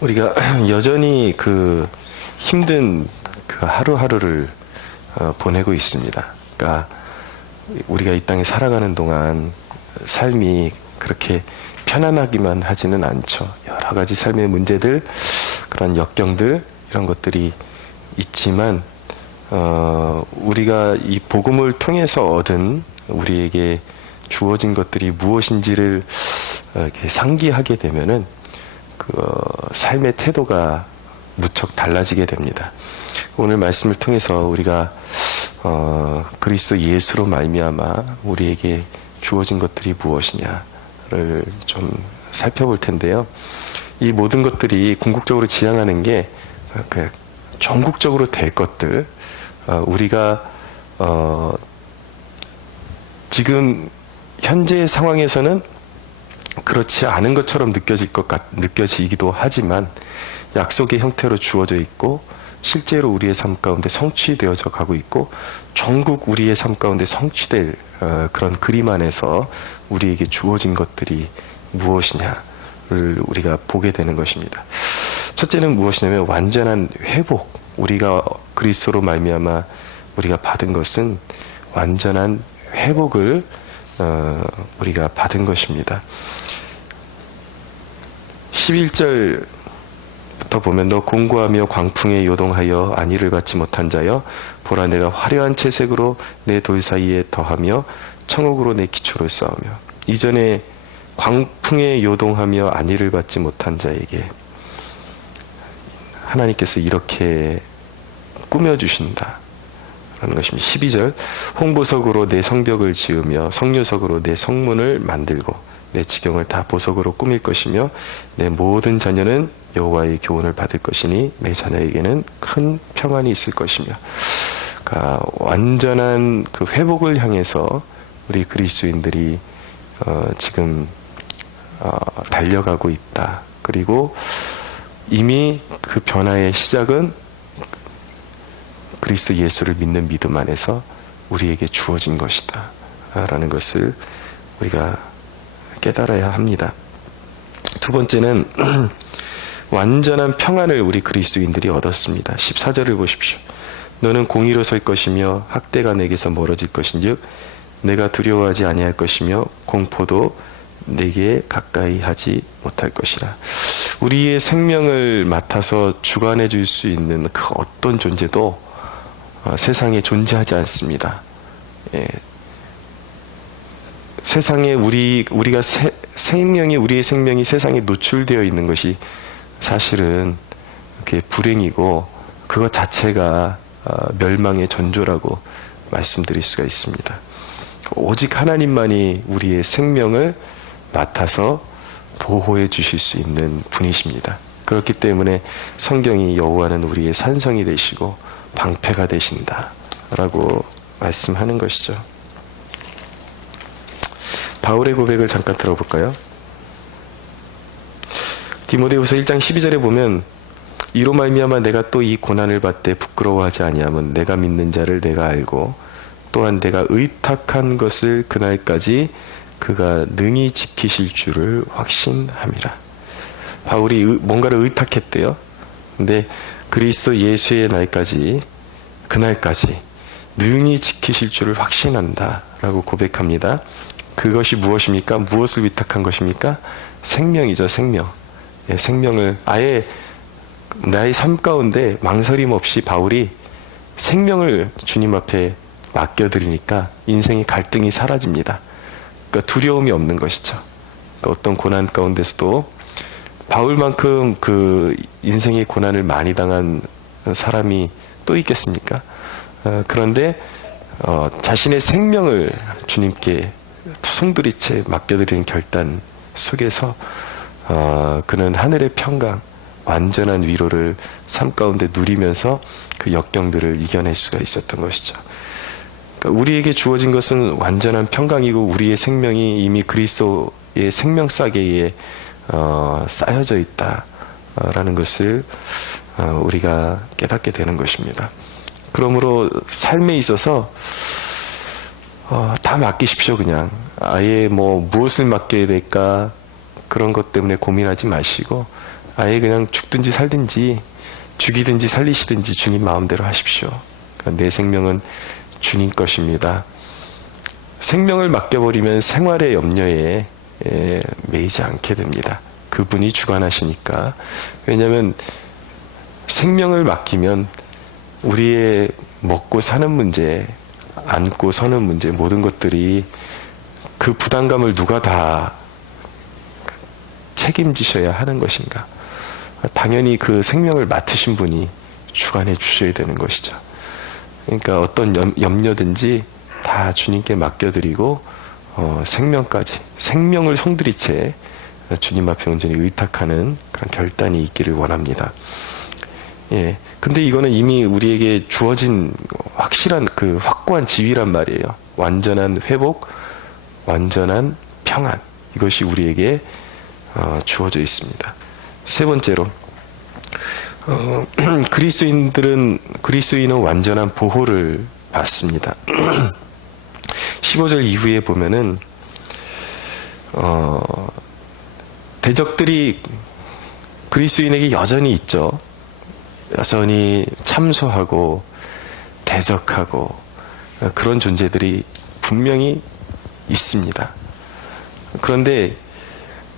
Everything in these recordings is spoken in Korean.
우리가 여전히 그 힘든 그 하루하루를 보내고 있습니다. 그러니까 우리가 이 땅에 살아가는 동안 삶이 그렇게 편안하기만 하지는 않죠. 여러 가지 삶의 문제들, 그런 역경들, 이런 것들이 있지만 우리가 이 복음을 통해서 얻은 우리에게 주어진 것들이 무엇인지를 이렇게 상기하게 되면은 그 삶의 태도가 무척 달라지게 됩니다. 오늘 말씀을 통해서 우리가 그리스도 예수로 말미암아 우리에게 주어진 것들이 무엇이냐를 좀 살펴볼 텐데요. 이 모든 것들이 궁극적으로 지향하는 게 전국적으로 될 것들, 우리가 지금 현재의 상황에서는 그렇지 않은 것처럼 느껴지기도 하지만 약속의 형태로 주어져 있고 실제로 우리의 삶 가운데 성취되어져 가고 있고 전국 우리의 삶 가운데 성취될 그런 그림 안에서 우리에게 주어진 것들이 무엇이냐를 우리가 보게 되는 것입니다. 첫째는 무엇이냐면 완전한 회복. 우리가 그리스도로 말미암아 우리가 받은 것은 완전한 회복을 우리가 받은 것입니다. 11절부터 보면 너 공고하며 광풍에 요동하여 안위를 받지 못한 자여 보라 내가 화려한 채색으로 내 돌 사이에 더하며 청옥으로 내 기초를 쌓으며. 이전에 광풍에 요동하며 안위를 받지 못한 자에게 하나님께서 이렇게 꾸며주신다 라는 것입니다. 12절 홍보석으로 내 성벽을 지으며 성류석으로 내 성문을 만들고 내 지경을 다 보석으로 꾸밀 것이며 내 모든 자녀는 여호와의 교훈을 받을 것이니 내 자녀에게는 큰 평안이 있을 것이며. 그러니까 완전한 그 회복을 향해서 우리 그리스도인들이 지금 달려가고 있다. 그리고 이미 그 변화의 시작은 그리스도 예수를 믿는 믿음 안에서 우리에게 주어진 것이다 라는 것을 우리가 깨달아야 합니다. 두 번째는 완전한 평안을 우리 그리스도인들이 얻었습니다. 14절을 보십시오. 너는 공의로 설 것이며 학대가 내게서 멀어질 것인즉 내가 두려워하지 아니할 것이며 공포도 내게 가까이 하지 못할 것이라. 우리의 생명을 맡아서 주관해 줄 수 있는 그 어떤 존재도 세상에 존재하지 않습니다. 예. 세상에 우리가 우리의 생명이 세상에 노출되어 있는 것이 사실은 그게 불행이고 그것 자체가 멸망의 전조라고 말씀드릴 수가 있습니다. 오직 하나님만이 우리의 생명을 맡아서 보호해 주실 수 있는 분이십니다. 그렇기 때문에 성경이 여호와는 우리의 산성이 되시고 방패가 되신다 라고 말씀하는 것이죠. 바울의 고백을 잠깐 들어볼까요? 디모데후서 1장 12절에 보면 이로 말미암아 내가 또 이 고난을 받되 부끄러워하지 아니함은 내가 믿는 자를 내가 알고 또한 내가 의탁한 것을 그날까지 그가 능히 지키실 줄을 확신함이라. 바울이 뭔가를 의탁했대요. 근데 그리스도 예수의 날까지, 그날까지 능히 지키실 줄을 확신한다 라고 고백합니다. 그것이 무엇입니까? 무엇을 위탁한 것입니까? 생명이죠. 생명. 예, 생명을 아예 나의 삶 가운데 망설임 없이 바울이 생명을 주님 앞에 맡겨드리니까 인생의 갈등이 사라집니다. 그러니까 두려움이 없는 것이죠. 그러니까 어떤 고난 가운데서도 바울만큼 그 인생의 고난을 많이 당한 사람이 또 있겠습니까? 그런데 자신의 생명을 주님께 송두리째 맡겨드리는 결단 속에서 그는 하늘의 평강, 완전한 위로를 삶 가운데 누리면서 그 역경들을 이겨낼 수가 있었던 것이죠. 그러니까 우리에게 주어진 것은 완전한 평강이고 우리의 생명이 이미 그리스도의 생명싸개에 쌓여져 있다라는 것을 우리가 깨닫게 되는 것입니다. 그러므로 삶에 있어서 다 맡기십시오. 그냥 아예 무엇을 맡겨야 될까 그런 것 때문에 고민하지 마시고 아예 그냥 죽든지 살든지 죽이든지 살리시든지 주님 마음대로 하십시오. 그러니까 내 생명은 주님 것입니다. 생명을 맡겨버리면 생활의 염려에 매이지 않게 됩니다. 그분이 주관하시니까. 왜냐하면 생명을 맡기면 우리의 먹고 사는 문제, 앉고 서는 문제, 모든 것들이 그 부담감을 누가 다 책임지셔야 하는 것인가. 당연히 그 생명을 맡으신 분이 주관해 주셔야 되는 것이죠. 그러니까 어떤 염려든지 다 주님께 맡겨드리고 생명까지, 생명을 송두리째 주님 앞에 온전히 의탁하는 그런 결단이 있기를 원합니다. 예. 근데 이거는 이미 우리에게 주어진 확실한 그 확고한 지위란 말이에요. 완전한 회복, 완전한 평안. 이것이 우리에게 주어져 있습니다. 세 번째로, 그리스도인은 완전한 보호를 받습니다. 15절 이후에 보면은, 대적들이 그리스도인에게 여전히 있죠. 여전히 참소하고 대적하고 그런 존재들이 분명히 있습니다. 그런데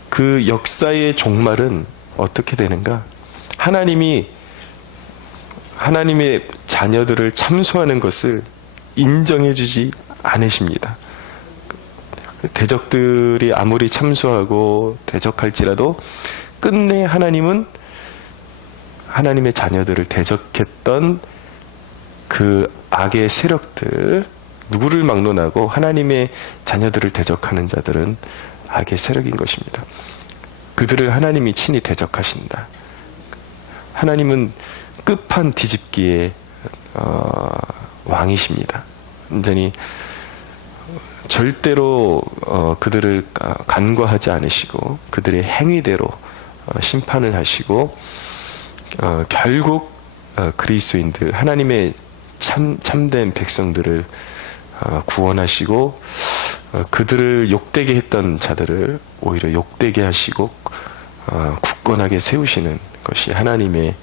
그 역사의 종말은 어떻게 되는가? 하나님의 자녀들을 참소하는 것을 인정해주지 않으십니다. 대적들이 아무리 참소하고 대적할지라도 끝내 하나님은 하나님의 자녀들을 대적했던 그 악의 세력들, 누구를 막론하고 하나님의 자녀들을 대적하는 자들은 악의 세력인 것입니다. 그들을 하나님이 친히 대적하신다. 하나님은 끝판 뒤집기의 왕이십니다. 완전히 절대로 그들을 간과하지 않으시고 그들의 행위대로 심판을 하시고 결국 그리스도인들, 하나님의 참된 백성들을 구원하시고 그들을 욕되게 했던 자들을 오히려 욕되게 하시고 굳건하게 세우시는 것이 하나님의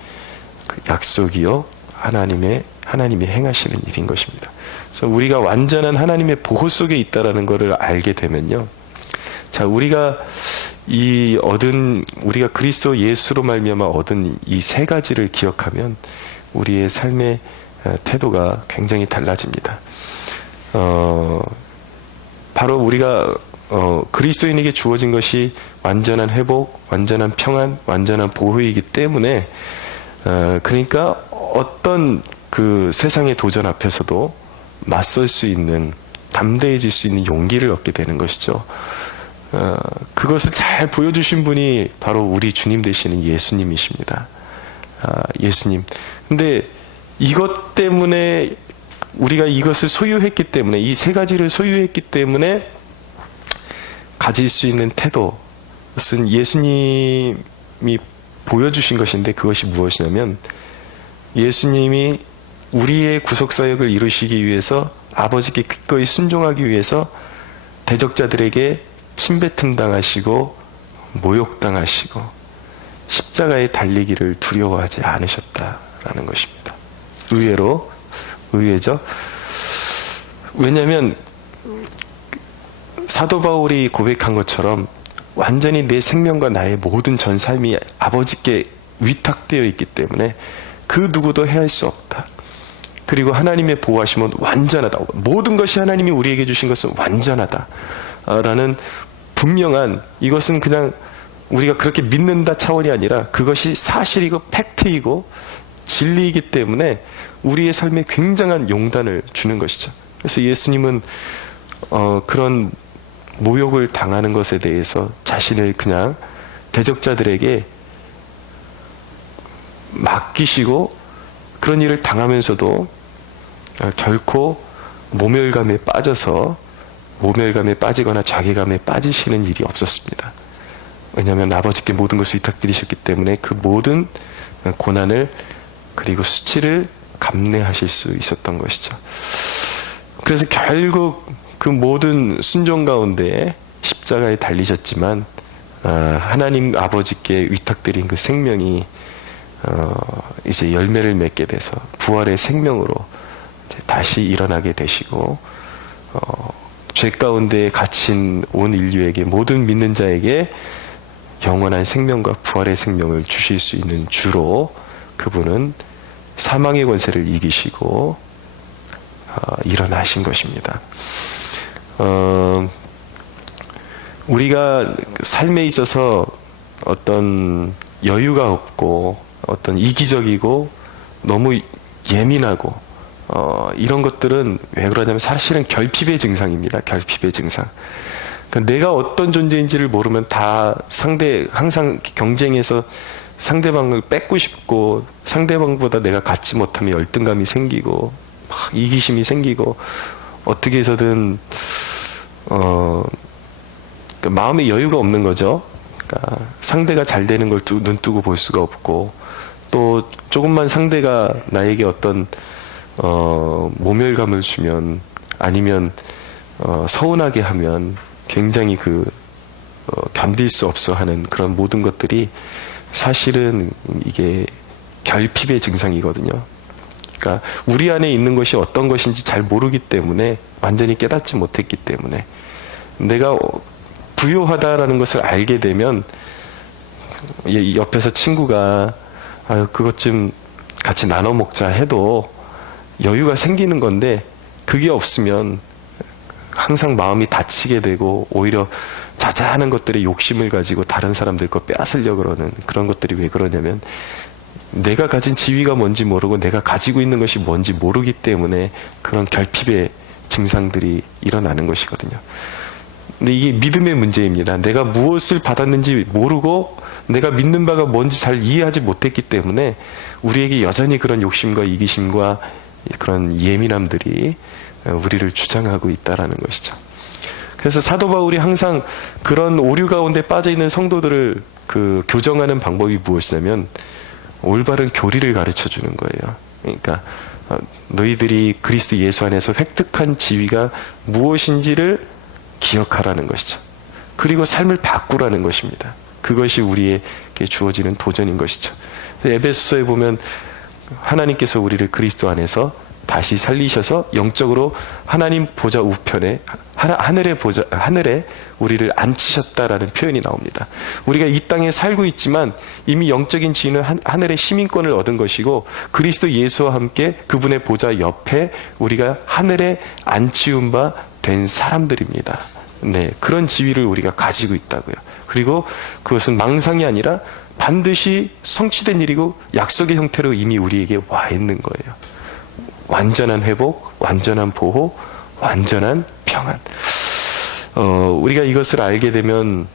약속이요 하나님이 행하시는 일인 것입니다. 그래서 우리가 완전한 하나님의 보호 속에 있다라는 것을 알게 되면요, 자, 우리가 그리스도 예수로 말미암아 얻은 이 세 가지를 기억하면 우리의 삶의 태도가 굉장히 달라집니다. 바로 우리가 그리스도인에게 주어진 것이 완전한 회복, 완전한 평안, 완전한 보호이기 때문에 그러니까 어떤 그 세상의 도전 앞에서도 맞설 수 있는, 담대해질 수 있는 용기를 얻게 되는 것이죠. 그것을 잘 보여주신 분이 바로 우리 주님 되시는 예수님이십니다. 예수님. 근데 이것 때문에 우리가 이것을 소유했기 때문에, 이 세 가지를 소유했기 때문에 가질 수 있는 태도는 예수님이 보여주신 것인데, 그것이 무엇이냐면 예수님이 우리의 구속사역을 이루시기 위해서, 아버지께 기꺼이 순종하기 위해서 대적자들에게 침뱉음 당하시고 모욕당하시고 십자가에 달리기를 두려워하지 않으셨다라는 것입니다. 의외죠. 왜냐하면 사도 바울이 고백한 것처럼 완전히 내 생명과 나의 모든 전 삶이 아버지께 위탁되어 있기 때문에 그 누구도 해할 수 없다. 그리고 하나님의 보호하심은 완전하다. 모든 것이 하나님이 우리에게 주신 것은 완전하다. 라는 분명한, 이것은 그냥 우리가 그렇게 믿는다 차원이 아니라 그것이 사실이고 팩트이고 진리이기 때문에 우리의 삶에 굉장한 용단을 주는 것이죠. 그래서 예수님은 그런 모욕을 당하는 것에 대해서 자신을 그냥 대적자들에게 맡기시고 그런 일을 당하면서도 결코 모멸감에 빠지거나 자괴감에 빠지시는 일이 없었습니다. 왜냐하면 아버지께 모든 것을 위탁드리셨기 때문에 그 모든 고난을 그리고 수치를 감내하실 수 있었던 것이죠. 그래서 결국 그 모든 순종 가운데 십자가에 달리셨지만 하나님 아버지께 위탁드린 그 생명이 이제 열매를 맺게 돼서 부활의 생명으로 다시 일어나게 되시고 죄 가운데 갇힌 온 인류에게 모든 믿는 자에게 영원한 생명과 부활의 생명을 주실 수 있는 주로 그분은 사망의 권세를 이기시고 일어나신 것입니다. 우리가 삶에 있어서 어떤 여유가 없고 어떤 이기적이고 너무 예민하고 이런 것들은 왜 그러냐면 사실은 결핍의 증상입니다. 결핍의 증상. 그러니까 내가 어떤 존재인지를 모르면 다 항상 경쟁에서 상대방을 뺏고 싶고 상대방보다 내가 갖지 못하면 열등감이 생기고 막 이기심이 생기고 어떻게 해서든 마음의 여유가 없는 거죠. 그러니까 상대가 잘 되는 걸 눈 뜨고 볼 수가 없고 또 조금만 상대가 나에게 어떤 모멸감을 주면 아니면 서운하게 하면 굉장히 견딜 수 없어 하는 그런 모든 것들이 사실은 이게 결핍의 증상이거든요. 그러니까 우리 안에 있는 것이 어떤 것인지 잘 모르기 때문에 완전히 깨닫지 못했기 때문에 내가 부요하다라는 것을 알게 되면 옆에서 친구가 그것 좀 같이 나눠 먹자 해도 여유가 생기는 건데 그게 없으면 항상 마음이 다치게 되고 오히려 자자하는 것들에 욕심을 가지고 다른 사람들 거 빼앗으려고 그러는 그런 것들이 왜 그러냐면 내가 가진 지위가 뭔지 모르고 내가 가지고 있는 것이 뭔지 모르기 때문에 그런 결핍의 증상들이 일어나는 것이거든요. 근데 이게 믿음의 문제입니다. 내가 무엇을 받았는지 모르고 내가 믿는 바가 뭔지 잘 이해하지 못했기 때문에 우리에게 여전히 그런 욕심과 이기심과 그런 예민함들이 우리를 주장하고 있다라는 것이죠. 그래서 사도 바울이 항상 그런 오류 가운데 빠져 있는 성도들을 교정하는 방법이 무엇이냐면 올바른 교리를 가르쳐 주는 거예요. 그러니까 너희들이 그리스도 예수 안에서 획득한 지위가 무엇인지를 기억하라는 것이죠. 그리고 삶을 바꾸라는 것입니다. 그것이 우리에게 주어지는 도전인 것이죠. 에베소서에 보면 하나님께서 우리를 그리스도 안에서 다시 살리셔서 영적으로 하나님 보좌 우편에 하늘에 우리를 앉히셨다라는 표현이 나옵니다. 우리가 이 땅에 살고 있지만 이미 영적인 지위는 하늘의 시민권을 얻은 것이고 그리스도 예수와 함께 그분의 보좌 옆에 우리가 하늘에 앉히운 바 된 사람들입니다. 네, 그런 지위를 우리가 가지고 있다고요. 그리고 그것은 망상이 아니라 반드시 성취된 일이고 약속의 형태로 이미 우리에게 와 있는 거예요. 완전한 회복, 완전한 보호, 완전한 평안. 우리가 이것을 알게 되면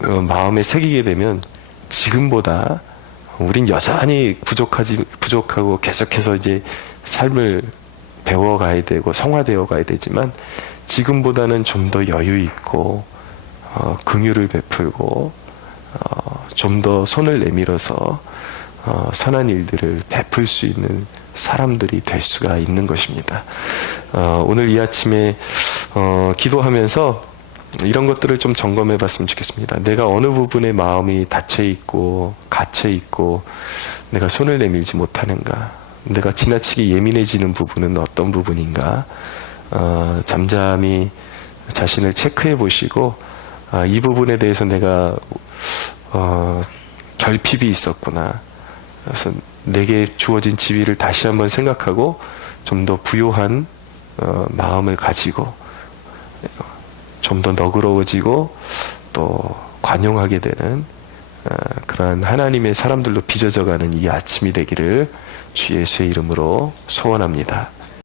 마음에 새기게 되면 지금보다 우린 여전히 부족하고 계속해서 이제 삶을 배워가야 되고 성화되어 가야 되지만 지금보다는 좀 더 여유 있고 긍휼을 베풀고 좀 더 손을 내밀어서 선한 일들을 베풀 수 있는 사람들이 될 수가 있는 것입니다. 오늘 이 아침에 기도하면서 이런 것들을 좀 점검해 봤으면 좋겠습니다. 내가 어느 부분에 마음이 닫혀 있고 갇혀 있고 내가 손을 내밀지 못하는가? 내가 지나치게 예민해지는 부분은 어떤 부분인가? 잠잠히 자신을 체크해 보시고 이 부분에 대해서 내가 결핍이 있었구나. 그래서 내게 주어진 지위를 다시 한번 생각하고 좀 더 부요한 마음을 가지고 좀 더 너그러워지고 또 관용하게 되는 그러한 하나님의 사람들로 빚어져가는 이 아침이 되기를 주 예수의 이름으로 소원합니다.